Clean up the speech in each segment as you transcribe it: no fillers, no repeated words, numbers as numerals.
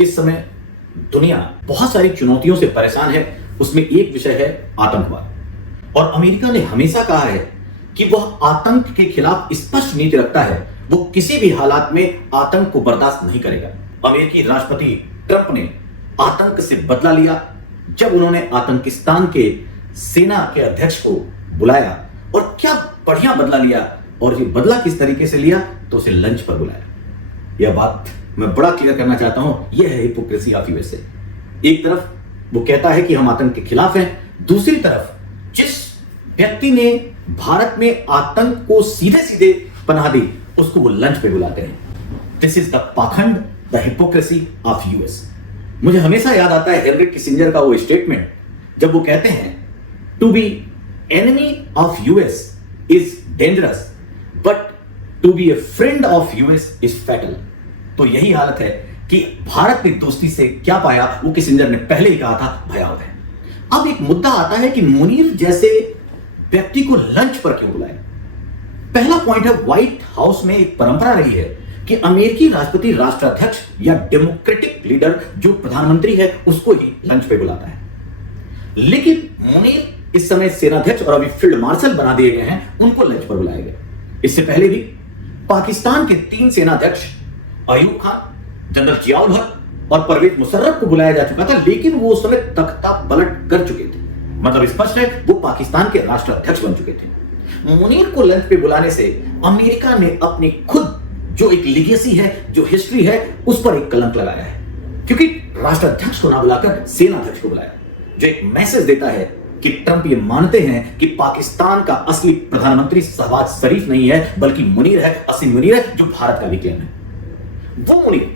इस समय दुनिया बहुत सारी चुनौतियों से परेशान है। उसमें एक विषय है आतंकवाद। और अमेरिका ने हमेशा कहा है कि वह आतंक के खिलाफ स्पष्ट नीति रखता है। वो किसी भी हालात में आतंक को बर्दाश्त नहीं करेगा। अमेरिकी राष्ट्रपति ट्रंप ने आतंक से बदला लिया जब उन्होंने आतंकिस्तान के सेना के अध्यक्ष को बुलाया। और क्या बढ़िया बदला लिया। और ये बदला किस तरीके से लिया, तो उसे लंच पर बुलाया। यह बात मैं बड़ा क्लियर करना चाहता हूं, यह है हिपोक्रेसी ऑफ यूएसए। एक तरफ वो कहता है कि हम आतंक के खिलाफ हैं, दूसरी तरफ जिस व्यक्ति ने भारत में आतंक को सीधे सीधे पनाह दी उसको वो लंच पे बुलाते हैं। दिस इज द पाखंड, द हिपोक्रेसी ऑफ यूएस। मुझे हमेशा याद आता है हेनरी किसिंजर का वो स्टेटमेंट जब वो कहते हैं to be enemy of US is dangerous but to be a friend of US is fatal. तो यही हालत है कि भारत ने दोस्ती से क्या पाया, वो किसिंजर ने पहले ही कहा था, भयावह है। अब एक मुद्दा आता है कि मुनीर जैसे व्यक्ति को लंच पर क्यों बुलाया। पहला पॉइंट है, व्हाइट हाउस में एक परंपरा रही है कि अमेरिकी राष्ट्रपति राष्ट्राध्यक्ष या डेमोक्रेटिक लीडर जो प्रधानमंत्री है उसको ही लंच पे बुलाता है। लेकिन मुनीर इस समय सेनाध्यक्ष और अभी फील्ड मार्शल बना दिए गए हैं, उनको लंच पर बुलाया गया। इससे पहले भी पाकिस्तान के 3 सेनाध्यक्ष अयूब खान, जनरल जियाउल हक और परवेज मुशर्रफ को बुलाया जा चुका था, लेकिन वो उस समय तख्ता पलट कर चुके थे। मतलब स्पष्ट है वो पाकिस्तान के राष्ट्राध्यक्ष बन चुके थे। मुनीर को लंच पे बुलाने से अमेरिका ने अपनी खुद जो एक लीगेसी है, जो हिस्ट्री है, उस पर एक कलंक लगाया है। क्योंकि राष्ट्राध्यक्ष को ना बुलाकर सेनाध्यक्ष को बुलाया, जो एक मैसेज देता है कि ट्रंप ये मानते हैं कि पाकिस्तान का असली प्रधानमंत्री शहबाज शरीफ नहीं है बल्कि मुनीर है, असली मुनीर है, जो भारत का भी क्लेम है। वो मुनीर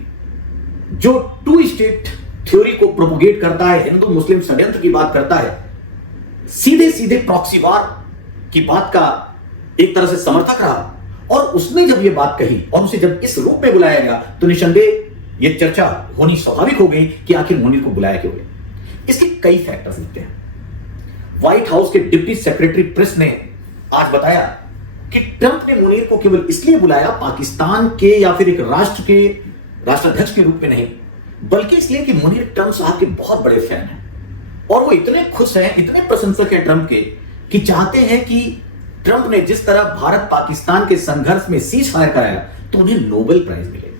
जो 2 स्टेट थ्योरी को प्रोपोगेट करता है, हिंदू मुस्लिम षड्यंत्र की बात करता है, सीधे सीधे प्रॉक्सी वार की बात का एक तरह से समर्थक रहा। और उसने जब ये बात कही और उसे जब इस रूप में बुलाया गया तो निसंदेह ये चर्चा होनी स्वाभाविक हो गई कि आखिर मुनीर को बुलाया क्यों गया। इसके कई फैक्टर्स दिखते हैं। व्हाइट हाउस के डिप्टी सेक्रेटरी प्रेस ने आज बताया कि ट्रंप ने मुनीर को केवल इसलिए बुलाया पाकिस्तान के या फिर एक राष्ट्र के राष्ट्राध्यक्ष के रूप में नहीं, बल्कि इसलिए कि मुनीर ट्रंप साहब के बहुत बड़े फैन हैं। और वो इतने खुश हैं, इतने प्रशंसक हैं ट्रंप के, कि चाहते हैं कि ट्रंप ने जिस तरह भारत पाकिस्तान के संघर्ष में सीज फायर कराया तो उन्हें नोबेल प्राइज मिले।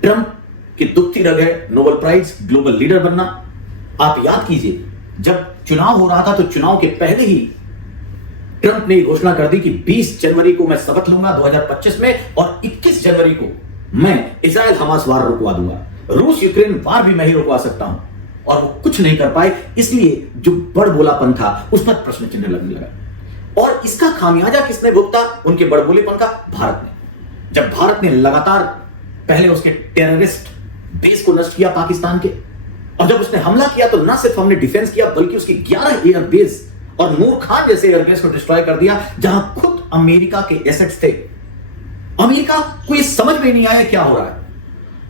ट्रंप की दुखती रग है नोबेल प्राइज, ग्लोबल लीडर बनना। आप याद कीजिए जब चुनाव हो रहा था तो चुनाव के पहले ही ट्रंप ने घोषणा कर दी कि 20 जनवरी को मैं शपथ लूंगा 2025 में और 21 जनवरी को मैं इजराइल हमास वार रुकवा दूंगा, रूस यूक्रेन वार भी मैं ही रुकवा सकता हूं। और वो कुछ नहीं कर पाए, इसलिए जो बड़बोलापन था उस पर प्रश्न चिन्ह लगने लगा। और इसका खामियाजा किसने भुगता, उनके बड़बोलेपन का? भारत ने। जब भारत ने लगातार पहले उसके टेररिस्ट बेस को नष्ट किया पाकिस्तान के, और जब उसने हमला किया तो ना सिर्फ हमने डिफेंस किया बल्कि उसकी 11 एयरबेस और नूर खान जैसे एयरबेस को डिस्ट्रॉय कर दिया जहां खुद अमेरिका के एसेट्स थे। अमेरिका को यह समझ में नहीं आया क्या हो रहा है।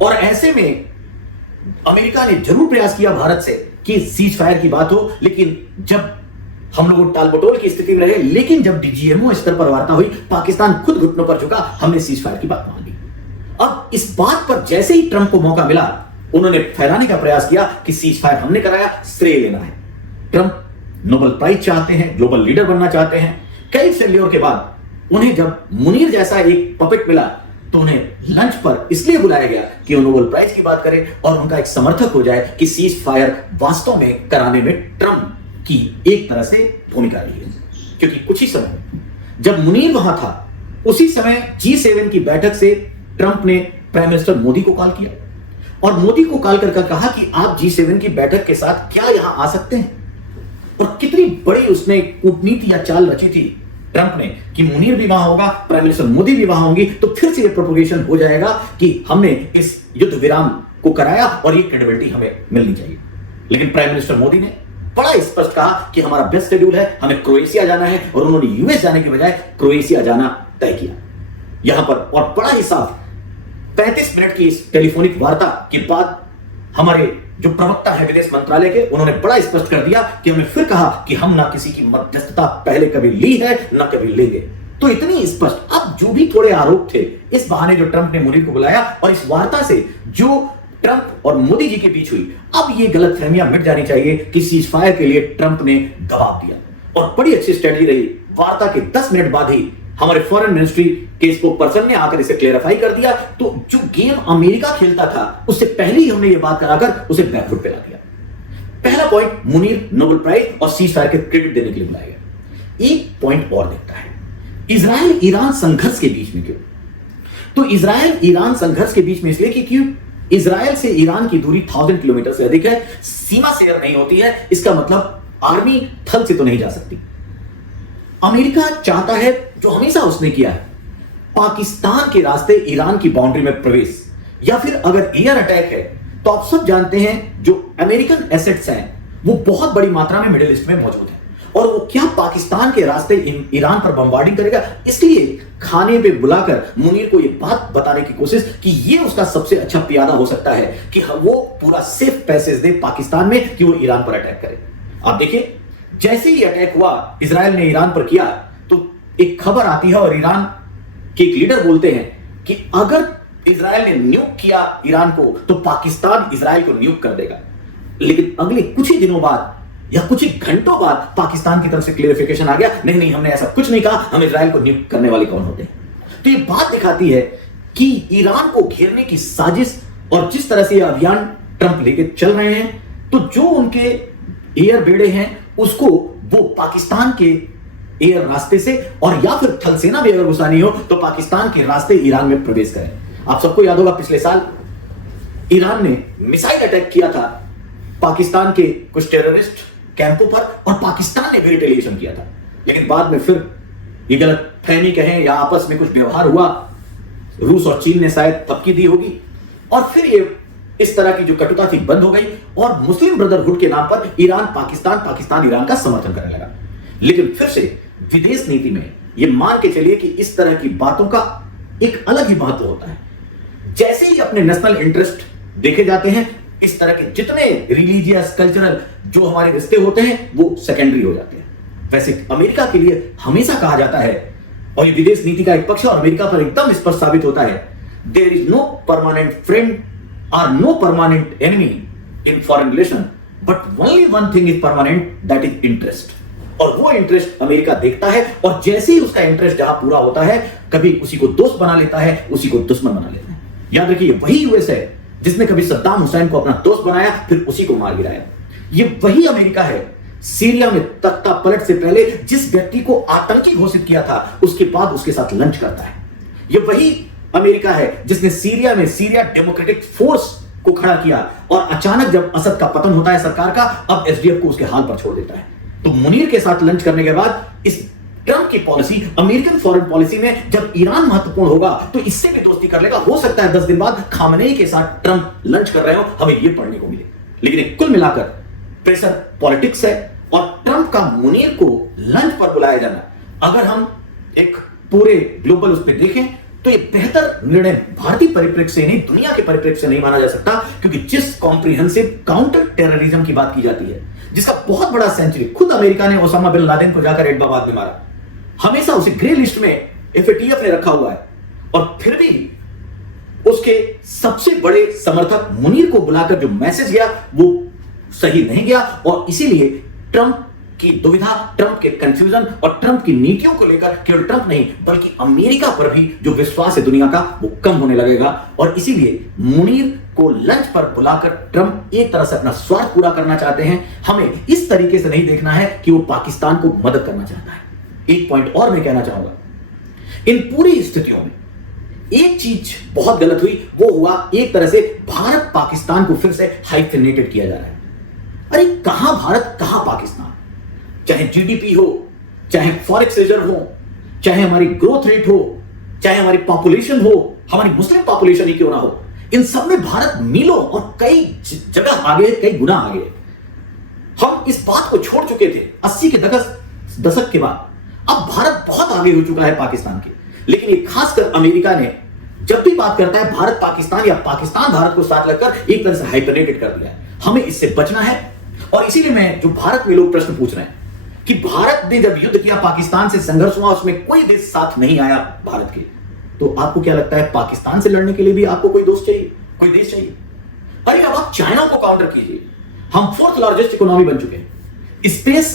और ऐसे में अमेरिका ने जरूर प्रयास किया भारत से कि सीज फायर की बात हो, लेकिन जब हम लोग टालमटोल की स्थिति में रहे, लेकिन जब डीजीएमओ स्तर पर वार्ता हुई, पाकिस्तान खुद घुटनों पर झुका, हमने सीज फायर की बात मान ली। अब इस बात पर जैसे ही ट्रंप को मौका मिला उन्होंने फैलाने का प्रयास किया कि सीज फायर हमने कराया, श्रेय लेना है। ट्रंप नोबेल प्राइज चाहते हैं, ग्लोबल लीडर बनना चाहते हैं। कई फेल्योर के बाद उन्हें जब मुनीर जैसा एक पपेट मिला तो उन्हें लंच पर इसलिए बुलाया गया कि वो नोबेल प्राइज की बात करें और उनका एक समर्थक हो जाए कि सीज फायर वास्तव में कराने में ट्रंप की एक तरह से भूमिका रही है। क्योंकि कुछ ही समय जब मुनीर वहां था उसी समय G7 की बैठक से ट्रंप ने प्राइम मिनिस्टर मोदी को कॉल किया और मोदी को कॉल करके कहा कि आप G7 की बैठक के साथ क्या यहां आ सकते हैं। और कितनी बड़ी उसने कूटनीति या चाल रची थी ट्रंप ने कि मुनीर भी वहां होगा, प्राइम मिनिस्टर मोदी भी वहां होंगी, तो फिर से ये प्रोपोगेशन हो जाएगा कि हमने इस युद्ध विराम को कराया और ये क्रेडिबिलिटी हमें मिलनी चाहिए। लेकिन प्राइम मिनिस्टर मोदी ने बड़ा स्पष्ट कहा कि हमारा बेस्ट शेड्यूल है, हमें क्रोएशिया जाना है, और उन्होंने यूएस जाने के बजाय क्रोएशिया जाना तय किया यहां पर। और बड़ा ही साफ 35 मिनट की इस टेलीफोनिक वार्ता के बाद हमारे जो प्रवक्ता है विदेश मंत्रालय के, उन्होंने बड़ा स्पष्ट कर दिया कि हमने फिर कहा कि हम ना किसी की मध्यस्थता पहले कभी ली है ना कभी लेंगे। तो इतनी स्पष्ट। अब जो भी थोड़े आरोप थे, इस बहाने जो ट्रंप ने मुनीर को बुलाया और इस वार्ता से जो ट्रंप और मोदी जी के बीच हुई, अब ये गलतफहमियां मिट जानी चाहिए कि सीज फायर के लिए ट्रंप ने दबाव दिया। और बड़ी अच्छी स्ट्रेटजी रही, वार्ता के 10 मिनट बाद ही हमारे फॉरेन मिनिस्ट्री के स्पोक पर्सन ने आकर इसे क्लेरिफाई कर दिया। तो जो गेम अमेरिका खेलता था उससे पहले ही हमने ये बात कराकर उसे बैकफुट पे ला दिया। पहला पॉइंट, मुनीर नोबेल प्राइज और सीज फायर के क्रेडिट देने के लिए बुलाया गया। एक पॉइंट और देखता है, इजराइल ईरान संघर्ष के बीच में क्यों? तो इजराइल ईरान संघर्ष के बीच में इसलिए कि क्यों इजराइल से ईरान की दूरी 1000 किलोमीटर से अधिक है, सीमा शेयर नहीं होती है, इसका मतलब आर्मी थल से तो नहीं जा सकती। अमेरिका चाहता है, जो हमेशा उसने किया है, पाकिस्तान के रास्ते ईरान की बाउंड्री में प्रवेश, या फिर अगर एयर अटैक है तो आप सब जानते हैं जो अमेरिकन एसेट्स हैं वो बहुत बड़ी मात्रा में मिडिल ईस्ट में मौजूद है, और वो क्या पाकिस्तान के रास्ते ईरान पर बमबार्डिंग करेगा। इसलिए खाने पे बुलाकर मुनीर को ये बात बताने की कोशिश कि ये उसका सबसे अच्छा प्यादा हो सकता है कि वो पूरा सेफ पैसेज दे पाकिस्तान में कि वो ईरान पर अटैक करे। आप देखिए, जैसे ही अटैक हुआ इजराइल ने ईरान पर किया तो एक खबर आती है और ईरान के एक लीडर बोलते हैं कि अगर इजराइल ने न्यूक किया ईरान को तो पाकिस्तान इजराइल को न्यूक कर देगा। लेकिन अगले कुछ ही दिनों बाद या कुछ ही घंटों बाद पाकिस्तान की तरफ से क्लेरिफिकेशन आ गया, नहीं नहीं हमने ऐसा कुछ नहीं कहा, हम इजराइल को न्यूक करने वाले कौन होते हैं। तो ये बात दिखाती है कि ईरान को घेरने की साजिश और जिस तरह से यह अभियान ट्रंप लेके चल रहे हैं, तो जो उनके एयर बेड़े हैं उसको वो पाकिस्तान के एयर रास्ते से और या फिर थल सेना भी अगर घुसानी हो तो पाकिस्तान के रास्ते ईरान में प्रवेश करें। आप सबको याद होगा पिछले साल ईरान ने मिसाइल अटैक किया था पाकिस्तान के कुछ टेररिस्ट कैंपों पर और पाकिस्तान ने भी रिटेलिएशन किया था। लेकिन बाद में फिर ये गलतफहमी कहें या आपस में कुछ व्यवहार हुआ, रूस और चीन ने शायद धमकी दी होगी और फिर ये इस तरह की जो कटुता थी बंद हो गई और मुस्लिम ब्रदरहुड के नाम पर ईरान पाकिस्तान ईरान का समर्थन करने लगा। लेकिन फिर से विदेश नीति में ये मान के चलिए कि इस तरह की बातों का एक अलग ही महत्व होता है। जैसे ही अपने नेशनल इंटरेस्ट देखे जाते हैं, इस तरह के जितने रिलीजियस कल्चरल जो हमारे रिश्ते होते हैं वो सेकेंडरी हो जाते हैं। वैसे अमेरिका के लिए हमेशा कहा जाता है, और ये विदेश नीति का एक पक्ष है और अमेरिका पर एकदम स्पष्ट साबित होता है, there is no permanent friend और no permanent enemy in foreign relation, but only one thing is permanent, that is interest. और वो इंटरेस्ट अमेरिका देखता है और जैसे ही उसका इंटरेस्ट जहां पूरा होता है, कभी उसी को दोस्त बना लेता है, उसी को दुश्मन बना लेता है। याद रखिए, वही यूएस है जिसने कभी सद्दाम हुसैन को अपना दोस्त बनाया फिर उसी को मार गिराया। ये वही अमेरिका है सीरिया में तख्ता पलट से पहले जिस व्यक्ति को आतंकी घोषित किया था उसके बाद उसके साथ लंच करता है। ये वही अमेरिका है जिसने सीरिया में सीरिया डेमोक्रेटिक फोर्स को खड़ा किया और अचानक जब असद का पतन होता है सरकार का, अब एसडीएफ को उसके हाल पर छोड़ देता है। तो मुनीर के साथ लंच करने के बाद इस ट्रंप की पॉलिसी, अमेरिकन फॉरेन पॉलिसी में जब ईरान महत्वपूर्ण होगा तो इससे भी दोस्ती कर लेगा। हो सकता है 10 दिन बाद खामनेई के साथ ट्रंप लंच कर रहे हो, हमें यह पढ़ने को मिले। लेकिन कुल मिलाकर प्रेशर पॉलिटिक्स है और ट्रंप का मुनीर को लंच पर बुलाया जाना, अगर हम एक पूरे ग्लोबल उस पर देखें तो यह बेहतर निर्णय भारतीय परिप्रेक्ष्य से नहीं, दुनिया के परिप्रेक्ष्य से नहीं माना जा सकता, क्योंकि जिस कॉम्प्रिहेंसिव काउंटर टेररिज्म की बात की जाती है, जिसका बहुत बड़ा सेंचुरी खुद अमेरिका ने ओसामा बिन लादेन को जाकर एडबाबाद में मारा, हमेशा उसे ग्रे लिस्ट में एफएटीएफ ने रखा हुआ है, और फिर भी उसके सबसे बड़े समर्थक मुनीर को बुलाकर जो मैसेज गया वो सही नहीं गया। और इसीलिए ट्रंप की दुविधा, ट्रंप के कंफ्यूजन और ट्रंप की नीतियों को लेकर केवल ट्रंप नहीं बल्कि अमेरिका पर भी जो विश्वास है दुनिया का वो कम होने लगेगा। और इसीलिए मुनीर को लंच पर बुलाकर ट्रंप एक तरह से अपना स्वार्थ पूरा करना चाहते हैं। हमें इस तरीके से नहीं देखना है कि वो पाकिस्तान को मदद करना चाहता है। एक पॉइंट और मैं कहना चाहूंगा, इन पूरी स्थितियों में एक चीज बहुत गलत हुई, वो हुआ एक तरह से भारत पाकिस्तान को फिर से हाइफेनेटेड किया जा रहा है। अरे कहां भारत कहां पाकिस्तान, चाहे जीडीपी हो, चाहे फॉरेक्स रिजर्व हो, चाहे हमारी ग्रोथ रेट हो, चाहे हमारी पॉपुलेशन हो, हमारी मुस्लिम पॉपुलेशन ही क्यों ना हो, इन सब में भारत मीलों और कई जगह आगे, कई गुना आगे। हम इस बात को छोड़ चुके थे 80 के दशक के बाद। अब भारत बहुत आगे हो चुका है पाकिस्तान के, लेकिन ये खासकर अमेरिका ने जब भी बात करता है भारत पाकिस्तान या पाकिस्तान भारत को साथ लगकर एक तरह से हाइपरनेटेड कर दिया है। हमें इससे बचना है। और इसीलिए मैं जो भारत में लोग प्रश्न पूछ रहे हैं कि भारत ने जब युद्ध किया, पाकिस्तान से संघर्ष हुआ, उसमें कोई देश साथ नहीं आया भारत के, तो आपको क्या लगता है पाकिस्तान से लड़ने के लिए भी आपको कोई दोस्त चाहिए, कोई देश चाहिए? अरे अब आप चाइना को काउंटर कीजिए, हम फोर्थ लार्जेस्ट इकोनॉमी बन चुके हैं। स्पेस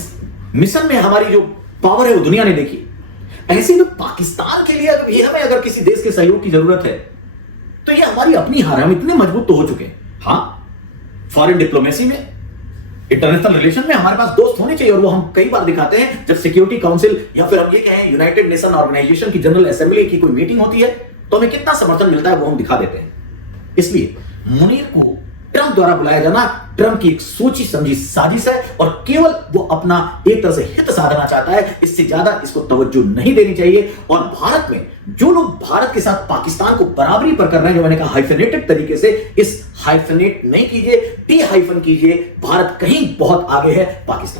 मिशन में हमारी जो पावर है वो दुनिया ने देखी। ऐसे में पाकिस्तान के लिए अगर किसी देश के सहयोग की जरूरत है तो ये हमारी अपनी हार है। हम इतने मजबूत तो हो चुके हैं। हाँ, फॉरेन डिप्लोमेसी में, इंटरनेशनल रिलेशन में हमारे पास दोस्त होने चाहिए, और वो हम कई बार दिखाते हैं जब सिक्योरिटी काउंसिल या फिर हम ये कहें यूनाइटेड नेशन ऑर्गेनाइजेशन की जनरल असेंबली की कोई मीटिंग होती है तो हमें कितना समर्थन मिलता है वो हम दिखा देते हैं। इसलिए मुनीर को ट्रंप द्वारा बुलाया जाना ट्रंप की एक सोची समझी साजिश है, और केवल वो अपना एक तरह से हित साधना चाहता है। इससे ज्यादा इसको तवज्जो नहीं देनी चाहिए। और भारत में जो लोग भारत के साथ पाकिस्तान को बराबरी पर कर रहे हैं, जो मैंने कहा हाइफेनेटेड तरीके से, इस हाइफेनेट नहीं कीजिए, डी हाइफन कीजिए। भारत कहीं बहुत आगे है पाकिस्तान।